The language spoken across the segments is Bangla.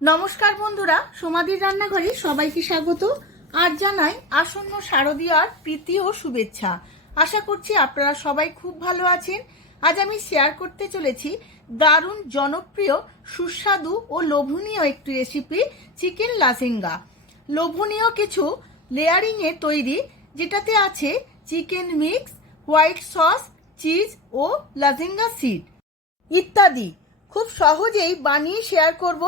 নমস্কার বন্ধুরা, সোমাদির রান্নাঘরে সবাইকে স্বাগত। আজ জানাই আসন্ন শারদীয়ার প্রীতি ও শুভেচ্ছা। আশা করছি আপনারা সবাই খুব ভালো আছেন। আজ আমি শেয়ার করতে চলেছি দারুণ জনপ্রিয়, সুস্বাদু ও লোভনীয় একটি রেসিপি, চিকেন লাজেঙ্গা। লোভনীয় কিছু লেয়ারিংয়ে তৈরি, যেটাতে আছে chicken mix, white sauce, cheese ও লাজেঙ্গা সিড ইত্যাদি। খুব সহজেই বানিয়ে শেয়ার করব।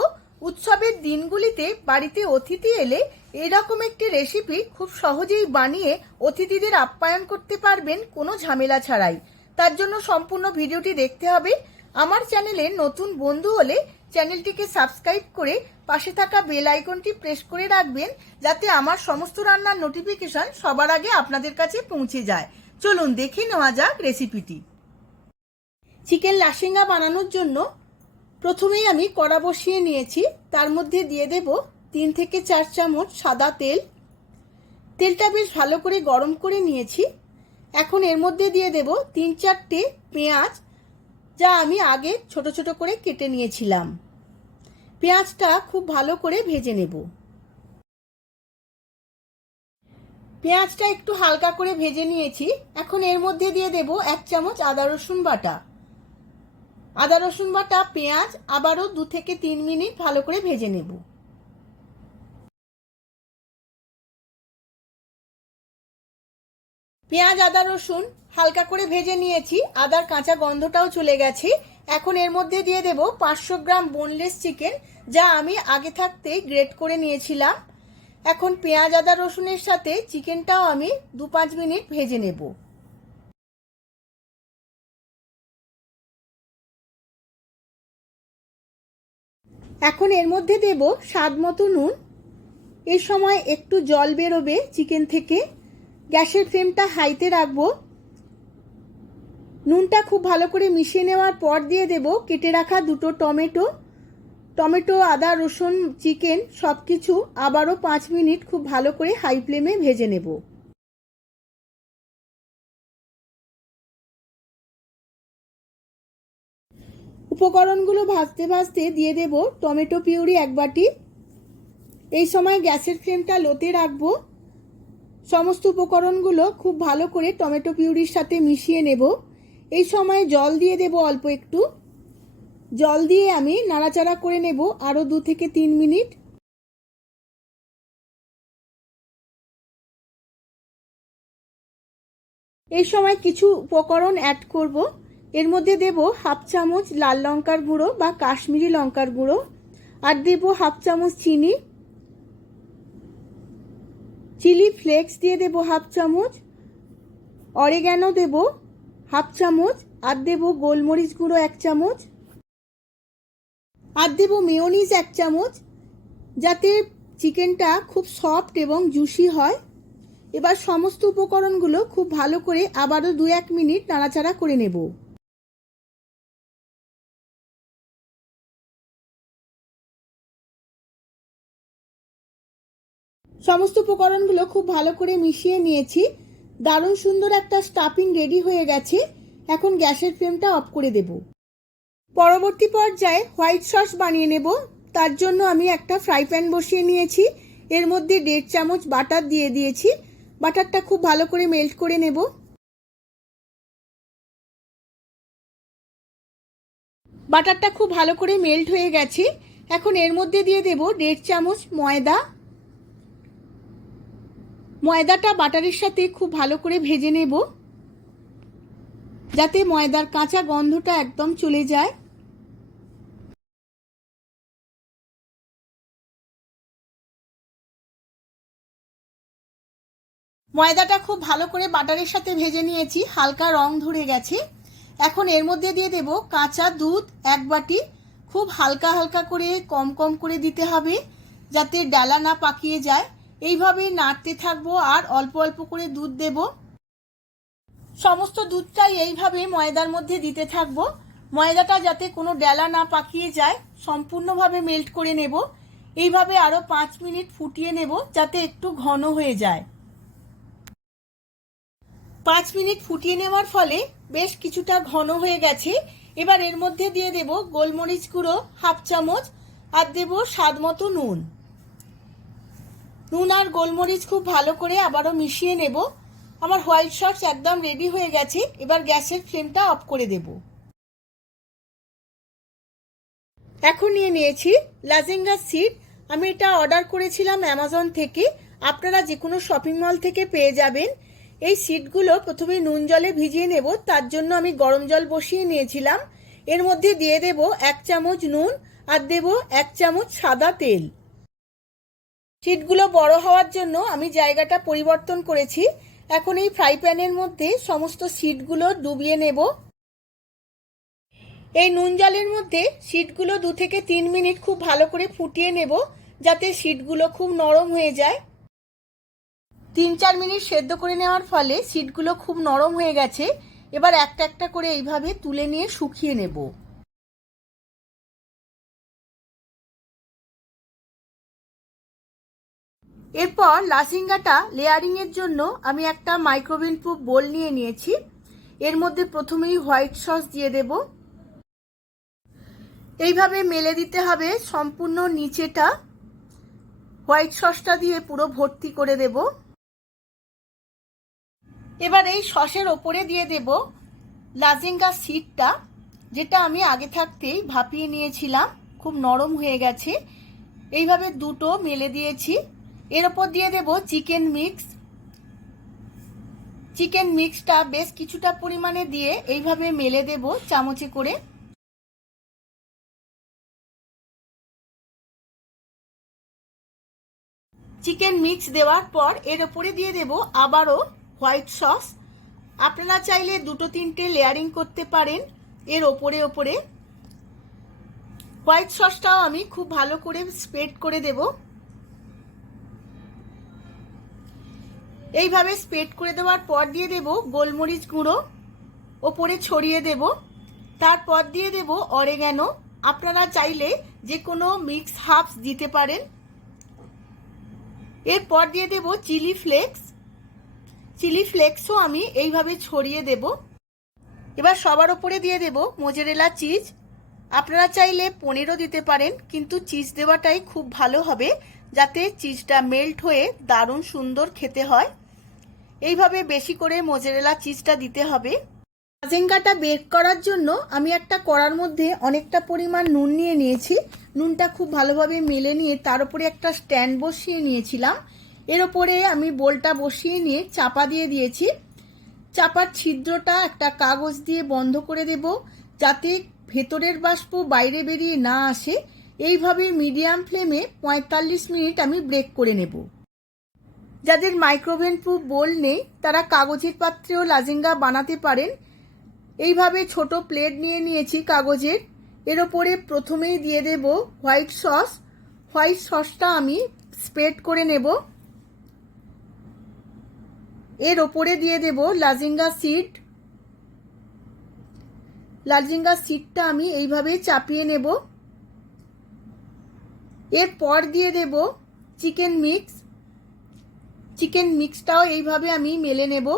উৎসবের দিনগুলিতে বাড়িতে অতিথি এলে এরকম একটি রেসিপি খুব সহজেই বানিয়ে অতিথিদের আপ্যায়ন করতে পারবেন কোনো ঝামেলা ছাড়াই। তার জন্য সম্পূর্ণ ভিডিওটি দেখতে হবে। আমার চ্যানেলে নতুন বন্ধু হলে চ্যানেলটিকে সাবস্ক্রাইব করে পাশে থাকা বেল আইকনটি প্রেস করে রাখবেন, যাতে আমার সমস্ত রান্নার নোটিফিকেশন সবার আগে আপনাদের কাছে পৌঁছে যায়। চলুন দেখে নেওয়া যাক রেসিপিটি। চিকেন লাজেঙ্গা বানানোর জন্য প্রথমেই আমি কড়া বসিয়ে নিয়েছি। তার মধ্যে দিয়ে দেব 3 থেকে 4 চামচ সাদা তেল। তেলটা বেশ ভালো করে গরম করে নিয়েছি। এখন এর মধ্যে দিয়ে দেব 3-4টে পেঁয়াজ, যা আমি আগে ছোট ছোট করে কেটে নিয়েছিলাম। পেঁয়াজটা খুব ভালো করে ভেজে নেব। পেঁয়াজটা একটু হালকা করে ভেজে নিয়েছি। এখন এর মধ্যে দিয়ে দেব 1 চামচ আদা রসুন বাটা। আদা রসুন বাটা, পেঁয়াজ আবারও 2 থেকে 3 মিনিট ভালো করে ভেজে নেব। পেঁয়াজ আদা রসুন হালকা করে ভেজে নিয়েছি, আদার কাঁচা গন্ধটাও চলে গেছে। এখন এর মধ্যে দিয়ে দেব 500 গ্রাম বোনলেস চিকেন, যা আমি আগে থাকতেই গ্রেট করে নিয়েছিলাম। এখন পেঁয়াজ আদা রসুনের সাথে চিকেনটাও আমি 2-5 মিনিট ভেজে নেব। এখন এর মধ্যে দেব স্বাদ মতো নুন। এই সময় একটু জল বেরোবে চিকেন থেকে। গ্যাসের ফ্লেমটা হাইতে রাখবো। নুনটা খুব ভালো করে মিশিয়ে নেওয়ার পর দিয়ে দেব কেটে রাখা 2টো টমেটো, আদা রসুন, চিকেন সব কিছু আবারও 5 মিনিট খুব ভালো করে হাই ফ্লেমে ভেজে নেব। উপকরণগুলো ভাজতে ভাজতে দিয়ে দেব টমেটো পিউরি 1 বাটি। এই সময় গ্যাসের ফ্লেমটা লোতে রাখবো। সমস্ত উপকরণগুলো খুব ভালো করে টমেটো পিউরির সাথে মিশিয়ে নেব। এই সময় জল দিয়ে দেব অল্প একটু। জল দিয়ে আমি নাড়াচাড়া করে নেব আরও 2 থেকে 3 মিনিট। এই সময় কিছু উপকরণ অ্যাড করব। এর মধ্যে দেব 1/2 চামচ লাল লঙ্কার গুঁড়ো বা কাশ্মীরি লঙ্কার গুঁড়ো, আর দেব 1/2 চামচ চিনি। চিলি ফ্লেক্স দিয়ে দেব 1/2 চামচ, অরিগ্যানো দেব 1/2 চামচ, আর দেব গোলমরিচ গুঁড়ো 1 চামচ, আর দেব মেয়োনিজ 1 চামচ, যাতে চিকেনটা খুব সফট এবং জুসি হয়। এবার সমস্ত উপকরণগুলো খুব ভালো করে আবারও 2-1 মিনিট নাড়াচাড়া করে নেব। সমস্ত উপকরণগুলো খুব ভালো করে মিশিয়ে নিয়েছি। দারুণ সুন্দর একটা স্টাফিং রেডি হয়ে গেছে। এখন গ্যাসের ফ্লেমটা অফ করে দেব। পরবর্তী পর্যায়ে হোয়াইট সস বানিয়ে নেব। তার জন্য আমি একটা ফ্রাই প্যান বসিয়ে নিয়েছি। এর মধ্যে 1.5 চামচ বাটার দিয়ে দিয়েছি। বাটারটা খুব ভালো করে মেল্ট করে নেব। বাটারটা খুব ভালো করে মেল্ট হয়ে গেছে। এখন এর মধ্যে দিয়ে দেব 1.5 চামচ ময়দা। ময়দাটা বাটারের সাথে খুব ভালো করে ভেজে নেব, যাতে ময়দার কাঁচা গন্ধটা একদম চলে যায়। ময়দাটা খুব ভালো করে বাটারের সাথে ভেজে নিয়েছি, হালকা রং ধরে গেছে। এখন এর মধ্যে দিয়ে দেব কাঁচা দুধ 1 বাটি। খুব হালকা হালকা করে কম কম করে দিতে হবে, যাতে ডালা না পাকিয়ে যায়। এইভাবে নাড়তে থাকবো আর অল্প অল্প করে দুধ দেব। সমস্ত দুধটাই এইভাবে ময়দার মধ্যে দিতে থাকবো। ময়দাটা যাতে কোনো ডালা না পাকিয়ে যায়, সম্পূর্ণভাবে মেল্ট করে নেব। এইভাবে আরও 5 মিনিট ফুটিয়ে নেব, যাতে একটু ঘন হয়ে যায়। 5 মিনিট ফুটিয়ে নেওয়ার ফলে বেশ কিছুটা ঘন হয়ে গেছে। এবার এর মধ্যে দিয়ে দেব গোলমরিচ গুঁড়ো 1/2 চামচ, আর দেব স্বাদ মতো নুন। নুন আর গোলমরিচ খুব ভালো করে আবারও মিশিয়ে নেব। আমার হোয়াইট সস একদম রেডি হয়ে গেছে। এবার গ্যাসের ফ্লেমটা অফ করে দেব। এখন নিয়ে নিয়েছি লাজেঙ্গা সিড। আমি এটা অর্ডার করেছিলাম অ্যামাজন থেকে, আপনারা যে কোনো শপিং মল থেকে পেয়ে যাবেন। এই সিডগুলো প্রথমে নুন জলে ভিজিয়ে নেব, তার জন্য আমি গরম জল বসিয়ে নিয়েছিলাম। এর মধ্যে দিয়ে দেব 1 চামচ নুন আর দেব 1 চামচ সাদা তেল। সিডগুলো বড় হওয়ার জন্য আমি জায়গাটা পরিবর্তন করেছি। এখন এই ফ্রাই প্যানের মধ্যে সমস্ত সিডগুলো ডুবিয়ে নেব। এই নুন জলের মধ্যে সিডগুলো 2 থেকে 3 মিনিট খুব ভালো করে ফুটিয়ে নেব, যাতে সিডগুলো খুব নরম হয়ে যায়। 3-4 মিনিট সেদ্ধ করে নেওয়ার ফলে সিডগুলো খুব নরম হয়ে গেছে। এবার একটা একটা করে এইভাবে তুলে নিয়ে শুকিয়ে নেব। এরপর লাজেঙ্গাটা লেয়ারিং এর জন্য আমি একটা মাইক্রোওয়েভ প্রুফ বোল নিয়ে নিয়েছি। এর মধ্যে প্রথমেই হোয়াইট সস দিয়ে দেব। এইভাবে মেলে দিতে হবে সম্পূর্ণ নিচেটা। হোয়াইট সসটা দিয়ে পুরো ভর্তি করে দেব। এবার এই সসের ওপরে দিয়ে দেব লাজেঙ্গা সিডটা, যেটা আমি আগে থাকতেই ভাপিয়ে নিয়েছিলাম, খুব নরম হয়ে গেছে। এইভাবে দুটো মেলে দিয়েছি। এর ওপর দিয়ে দেব চিকেন মিক্স। চিকেন মিক্সটা বেশ কিছুটা পরিমাণে দিয়ে এইভাবে মেলে দেব চামচে করে। চিকেন মিক্স দেওয়ার পর এর ওপরে দিয়ে দেব আবারও হোয়াইট সস। আপনারা চাইলে 2-3টে লেয়ারিং করতে পারেন এর ওপরে ওপরে। হোয়াইট সসটাও আমি খুব ভালো করে স্প্রেড করে দেব। এইভাবে স্প্রেড করে দেওয়ার পর দিয়ে দেব গোলমরিচ গুঁড়ো, ওপরে ছড়িয়ে দেব। তারপর দিয়ে দেব অরেগানো। আপনারা চাইলে যে কোনো মিক্স হার্বস দিতে পারেন। এরপর দিয়ে দেব চিলি ফ্লেক্স। চিলি ফ্লেক্সও আমি এইভাবে ছড়িয়ে দেব। এবার সবার ওপরে দিয়ে দেব মোজারেলা চিজ। আপনারা চাইলে পনিরও দিতে পারেন, কিন্তু চিজ দেওয়াটাই খুব ভালো হবে, যাতে চিজটা মেল্ট হয়ে দারুণ সুন্দর খেতে হয়। এইভাবে বেশি করে মোজারেলা চিজটা দিতে হবে। লাজেঙ্গাটা বেক করার জন্য আমি একটা কড়ার মধ্যে অনেকটা পরিমাণ নুন নিয়ে নিয়েছি। নুনটা খুব ভালোভাবে মেলে নিয়ে তার উপরে একটা স্ট্যান্ড বসিয়ে নিয়েছিলাম। এর ওপরে আমি বোলটা বসিয়ে নিয়ে চাপা দিয়ে দিয়েছি। চাপার ছিদ্রটা একটা কাগজ দিয়ে বন্ধ করে দেব, যাতে ভেতরের বাষ্প বাইরে বেরিয়ে না আসে। এইভাবে মিডিয়াম ফ্লেমে 45 মিনিট আমি বেক করে নেব। যাদের মাইক্রোওয়েভ প্রুফ বোল নেই তারা কাগজের পাত্রেও লাজেঙ্গা বানাতে পারেন। এইভাবে ছোট প্লেট নিয়ে নিয়েছি কাগজের। এর ওপরে প্রথমেই দিয়ে দেব হোয়াইট সস। হোয়াইট সসটা আমি স্প্রেড করে নেব। এর ওপরে দিয়ে দেব লাজেঙ্গা সিড। লাজেঙ্গা সিডটা আমি এইভাবে চাপিয়ে নেব। এরপর দিয়ে দেব চিকেন মিক্স। চিকেন মিক্সটাও এইভাবে আমি মেলে নেব।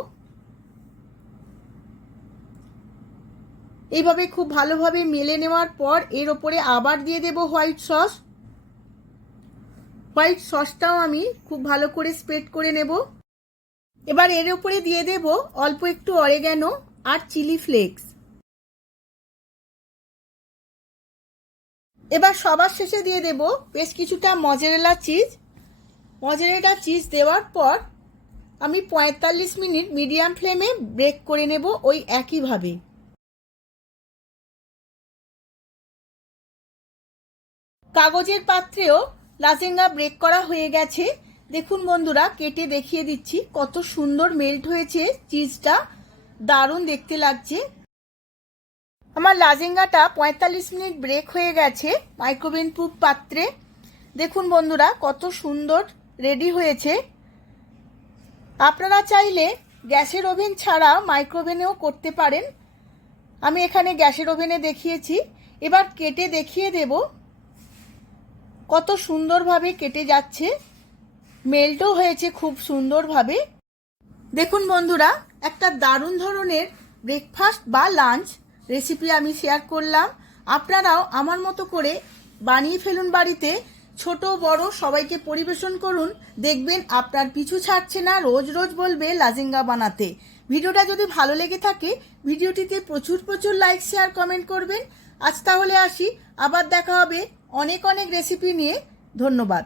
এইভাবে খুব ভালোভাবে মেলে নেওয়ার পর এর ওপরে আবার দিয়ে দেব হোয়াইট সস। হোয়াইট সসটাও আমি খুব ভালো করে স্প্রেড করে নেব। এবার এর উপরে দিয়ে দেব অল্প একটু অরেগানো আর চিলি ফ্লেক্স। এবার সবার শেষে দিয়ে দেব বেশ কিছুটা মজারেলা চিজ। মজারেলা চিজ দেওয়ার পর আমি 45 মিনিট মিডিয়াম ফ্লেমে বেক করে নেব ওই একইভাবে। কাগজের পাত্রেও লাজেঙ্গা বেক করা হয়ে গেছে। দেখুন বন্ধুরা, কেটে দেখিয়ে দিচ্ছি কত সুন্দর মেল্ট হয়েছে চিজটা, দারুণ দেখতে লাগছে। আমার লাজেঙ্গাটা 45 মিনিট বেক হয়ে গেছে মাইক্রোওয়েভ প্রুফ পাত্রে। দেখুন বন্ধুরা কত সুন্দর রেডি হয়েছে। আপনারা চাইলে গ্যাসের ওভেন ছাড়া মাইক্রোওভেনেও করতে পারেন। আমি এখানে গ্যাসের ওভেনে দেখিয়েছি। এবার কেটে দেখিয়ে দেব কত সুন্দরভাবে কেটে যাচ্ছে, মেল্টও হয়েছে খুব সুন্দরভাবে। দেখুন বন্ধুরা, একটা দারুণ ধরনের ব্রেকফাস্ট বা লাঞ্চ রেসিপি আমি শেয়ার করলাম। আপনারাও আমার মতো করে বানিয়ে ফেলুন বাড়িতে, ছোট বড় সবাইকে পরিবেশন করুন, দেখবেন আপনার পিছু ছাড়ছে না, রোজ রোজ বলবে লাজেঙ্গা বানাতে। ভিডিওটা যদি ভালো লেগে থাকে ভিডিওটিতে প্রচুর প্রচুর লাইক শেয়ার কমেন্ট করবেন। আজ তাহলে আসি, আবার দেখা হবে অনেক অনেক রেসিপি নিয়ে। ধন্যবাদ।